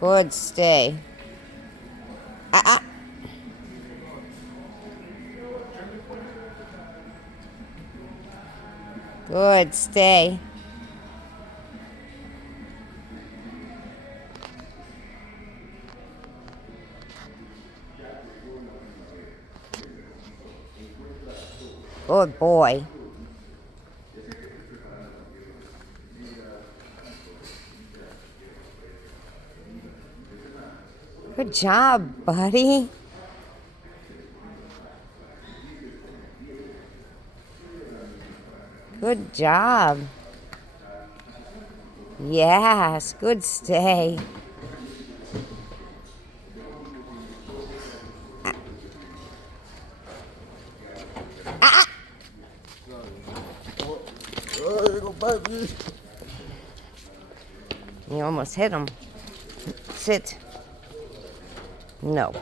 Good, stay. Ah, ah. Good, stay. Good boy. Good job, buddy. Good job. Yes, good stay. You almost hit him. Sit. No.